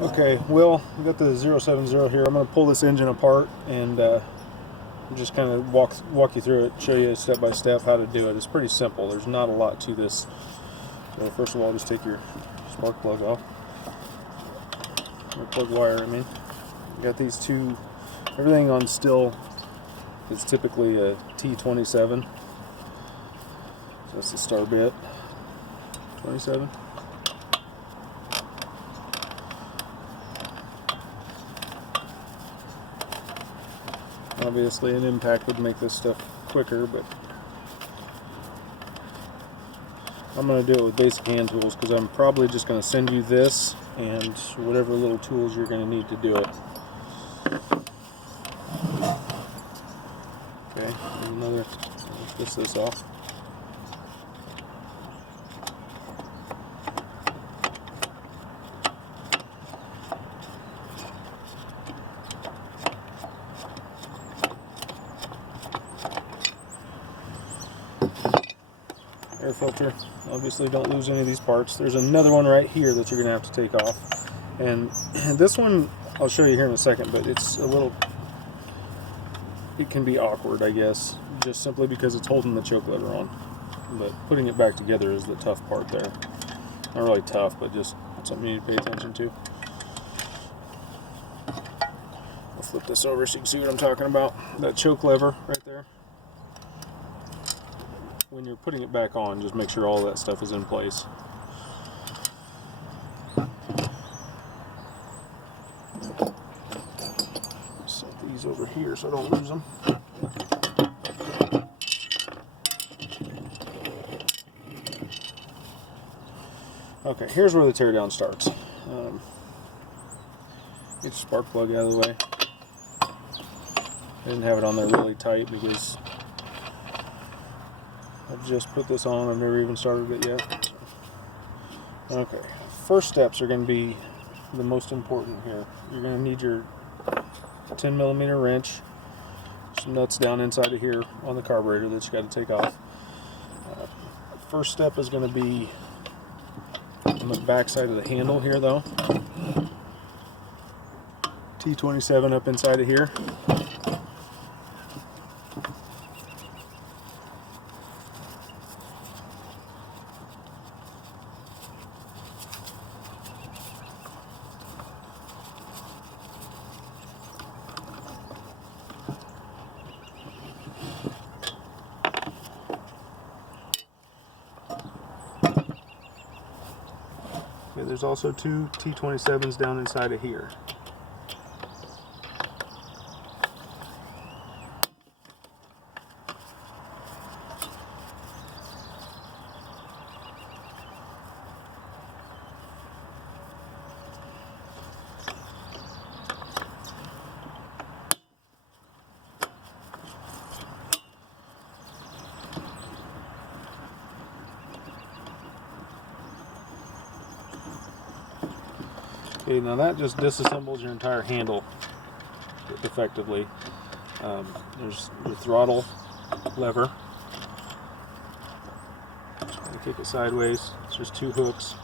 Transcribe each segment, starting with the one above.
Okay, well, we got the 070 here. I'm going to pull this engine apart and just kind of walk you through it, show you step by step how to do it. It's pretty simple. There's not a lot to this. So first of all, just take your spark plug off. Or plug wire, I mean. You got these two. Everything on still is typically a T27. So that's the star bit. 27. Obviously an impact would make this stuff quicker, but I'm going to do it with basic hand tools because I'm probably just going to send you this and whatever little tools you're going to need to do it. Okay, another, let's get this off. Air filter, obviously don't lose any of these parts. There's another one right here that you're going to have to take off, and this one I'll show you here in a second, but it's a little, it can be awkward, I guess, just simply because it's holding the choke lever on, but putting it back together is the tough part there. Not really tough, but just something you need to pay attention to. I'll flip this over so you can see what I'm talking about. That choke lever right there. When you're putting it back on, just make sure all that stuff is in place. Set these over here so I don't lose them. Okay, here's where the teardown starts. Get your spark plug out of the way. I didn't have it on there really tight because I've just put this on. I've never even started it yet. Okay, first steps are going to be the most important here. You're going to need your 10mm wrench, some nuts down inside of here on the carburetor that you got to take off. First step is going to be on the back side of the handle here, though. T27 up inside of here. Okay, there's also two T27s down inside of here. Okay, now that just disassembles your entire handle effectively. There's the throttle lever. Just going to kick it sideways. It's just two hooks.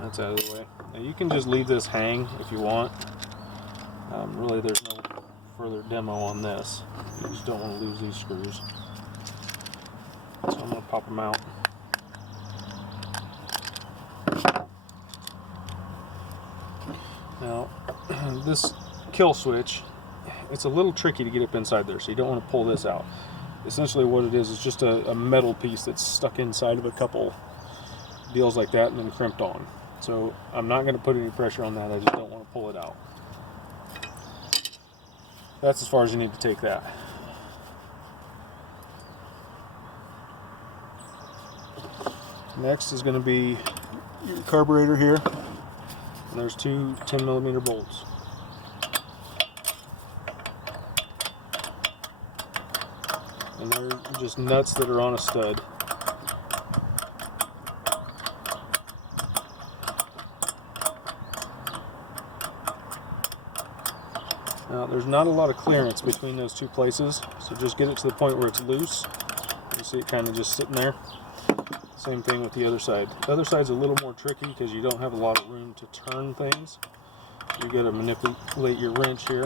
That's out of the way. Now you can just leave this hang if you want. Really, there's no further demo on this. You just don't want to lose these screws. So I'm going to pop them out. Now, this kill switch, it's a little tricky to get up inside there, so you don't want to pull this out. Essentially what it is just a metal piece that's stuck inside of a couple deals like that and then crimped on. So I'm not going to put any pressure on that, I just don't want to pull it out. That's as far as you need to take that. Next is going to be your carburetor here. And there's two 10mm bolts. And they're just nuts that are on a stud. Now there's not a lot of clearance between those two places, so just get it to the point where it's loose. You see it kind of just sitting there. Same thing with the other side. The other side's a little more tricky because you don't have a lot of room to turn things. You got to manipulate your wrench here.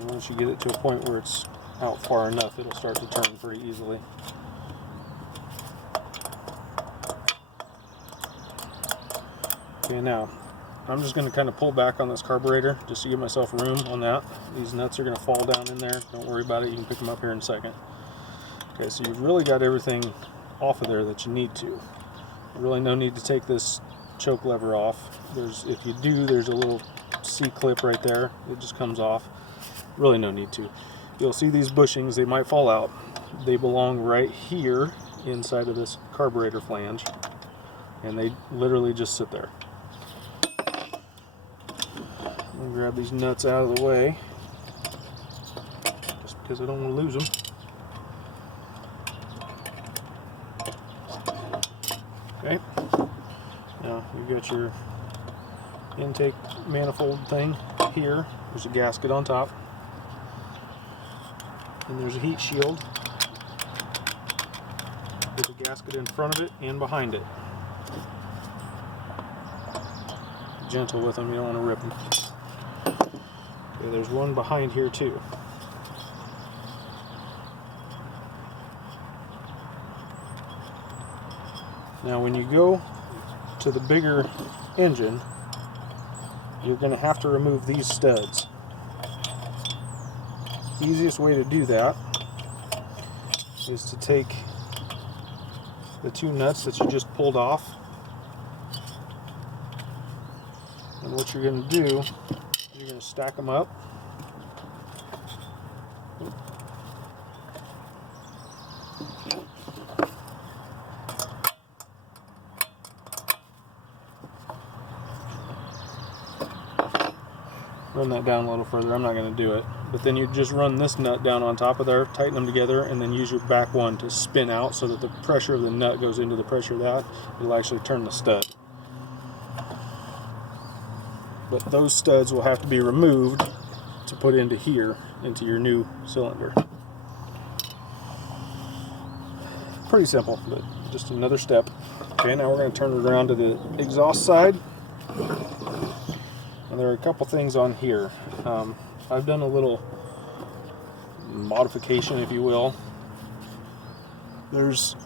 And once you get it to a point where it's out far enough, it'll start to turn pretty easily. Okay, now I'm just going to kind of pull back on this carburetor just to give myself room on that. These nuts are going to fall down in there. Don't worry about it. You can pick them up here in a second. Okay, so you've really got everything off of there that you need to. Really no need to take this choke lever off. If you do, there's a little C-clip right there. It just comes off. Really no need to. You'll see these bushings. They might fall out. They belong right here inside of this carburetor flange. And they literally just sit there. I'm gonna grab these nuts out of the way, just because I don't want to lose them. Okay, now you've got your intake manifold thing here. There's a gasket on top, and there's a heat shield with a gasket in front of it and behind it. Gentle with them, you don't want to rip them. Okay, there's one behind here too. Now when you go to the bigger engine, you're going to have to remove these studs. Easiest way to do that is to take the two nuts that you just pulled off, and what you're going to do, you're going to stack them up. Run that down a little further. I'm not going to do it. But then you just run this nut down on top of there, tighten them together, and then use your back one to spin out so that the pressure of the nut goes into the pressure of that. It'll actually turn the stud. But those studs will have to be removed to put into here, into your new cylinder. Pretty simple, but just another step. Okay, now we're going to turn it around to the exhaust side. And there are a couple things on here. I've done a little modification, if you will. There's,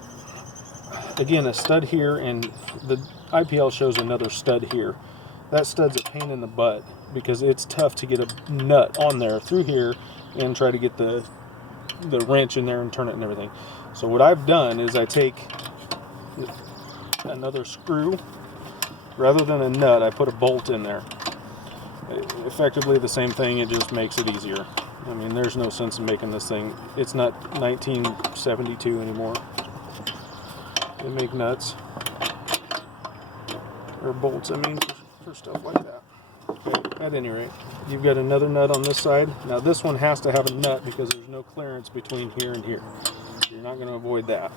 again, a stud here, and the IPL shows another stud here. That stud's a pain in the butt because it's tough to get a nut on there through here and try to get the wrench in there and turn it and everything. So what I've done is I take another screw. Rather than a nut, I put a bolt in there. Effectively the same thing, it just makes it easier. I mean, there's no sense in making this thing. It's not 1972 anymore. They make nuts. Or bolts, I mean, for stuff like that. Okay, at any rate, you've got another nut on this side. Now this one has to have a nut because there's no clearance between here and here. You're not going to avoid that.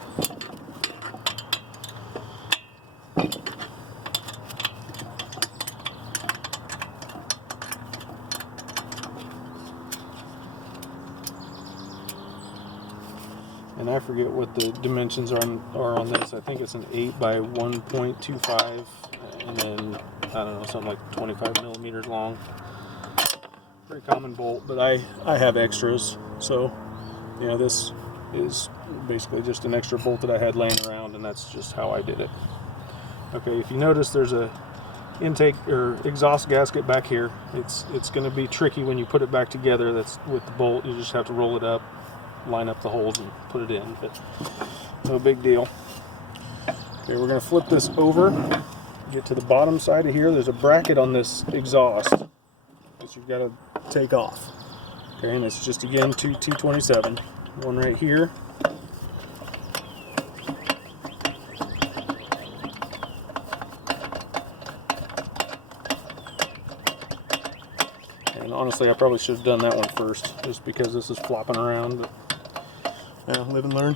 And I forget what the dimensions are on this. I think it's an 8 by 1.25, and then, I don't know, something like 25 millimeters long. Very common bolt, but I have extras, so, you know, this is basically just an extra bolt that I had laying around, and that's just how I did it. Okay, if you notice, there's a intake or exhaust gasket back here. It's going to be tricky when you put it back together. That's with the bolt. You just have to roll it up, line up the holes, and put it in, but no big deal. Okay, we're going to flip this over, get to the bottom side of here. There's a bracket on this exhaust that you've got to take off. Okay, and it's just, again, 227. One right here. And honestly, I probably should have done that one first, just because this is flopping around, but yeah, live and learn.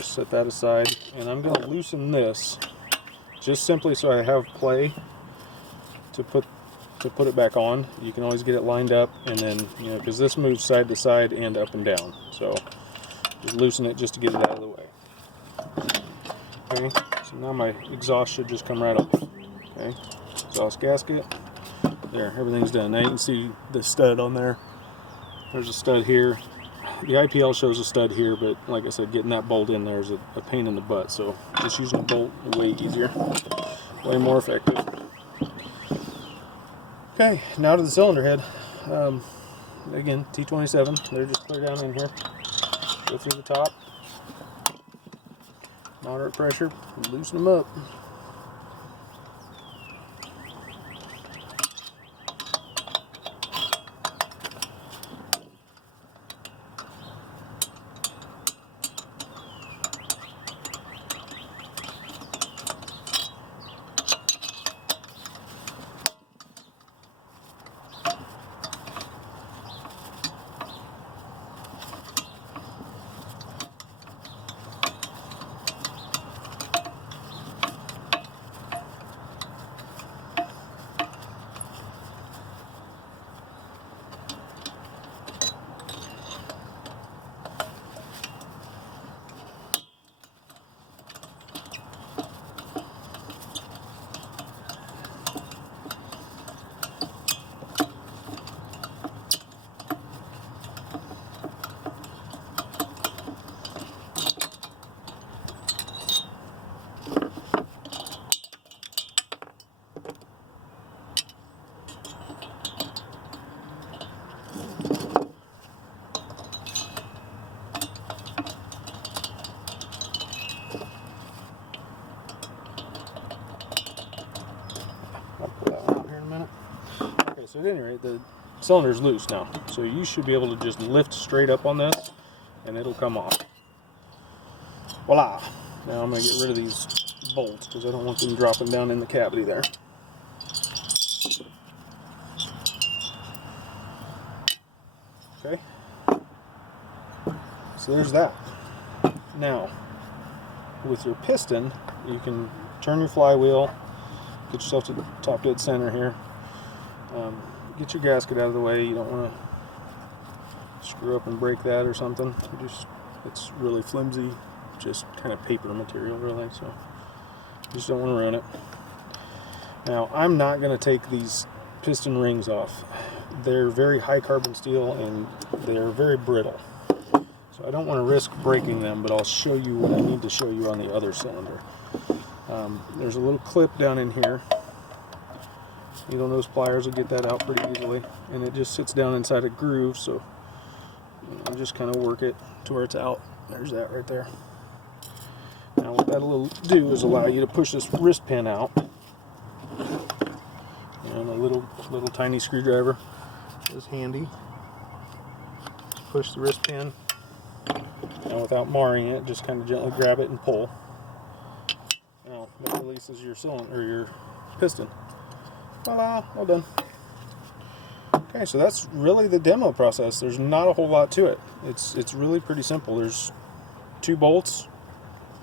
Just set that aside, and I'm going to loosen this just simply so I have play to put it back on. You can always get it lined up, and then, you know, because this moves side to side and up and down, so just loosen it just to get it out of the way. Okay, so now my exhaust should just come right off. Okay, exhaust gasket. There, everything's done. Now you can see the stud on there. There's a stud here. The IPL shows a stud here, but like I said, getting that bolt in there is a pain in the butt, so just using a bolt is way easier, way more effective. Okay, now to the cylinder head. Again, T27, they're just clear down in here. Go through the top. Moderate pressure, loosen them up. I'll pull that one out here in a minute. Okay, so at any rate, the cylinder's loose now, so you should be able to just lift straight up on this and it'll come off. Voila! Now I'm going to get rid of these bolts because I don't want them dropping down in the cavity there. Okay, so there's that. Now, with your piston, you can turn your flywheel, get yourself to the top dead center here. Get your gasket out of the way. You don't want to screw up and break that or something. It's really flimsy, just kind of paper material really, so you just don't want to ruin it. Now, I'm not going to take these piston rings off. They're very high carbon steel and they're very brittle. So I don't want to risk breaking them, but I'll show you what I need to show you on the other cylinder. There's a little clip down in here. Needle nose pliers will get that out pretty easily, and it just sits down inside a groove, so you just kind of work it to where it's out. There's that right there. Now what that'll do is allow you to push this wrist pin out, and a little tiny screwdriver is handy. Push the wrist pin, and without marring it, just kind of gently grab it and pull. Now that releases your cylinder or your piston. Voila, all done. Okay, so that's really the demo process. There's not a whole lot to it. It's really pretty simple. There's two bolts,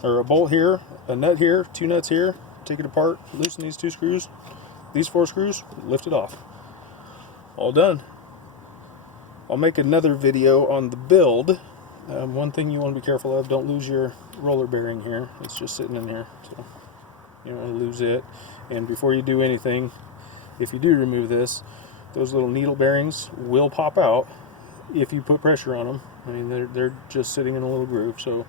or a bolt here, a nut here, two nuts here. Take it apart, loosen these two screws, these four screws, lift it off. All done. I'll make another video on the build. One thing you want to be careful of, don't lose your roller bearing here. It's just sitting in here, so you don't want to lose it. And before you do anything, if you do remove this, those little needle bearings will pop out if you put pressure on them. I mean, they're just sitting in a little groove, so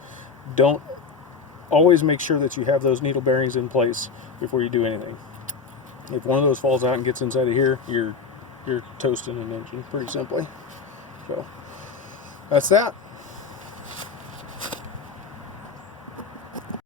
always make sure that you have those needle bearings in place before you do anything. If one of those falls out and gets inside of here, you're toasting an engine pretty simply. So that's that.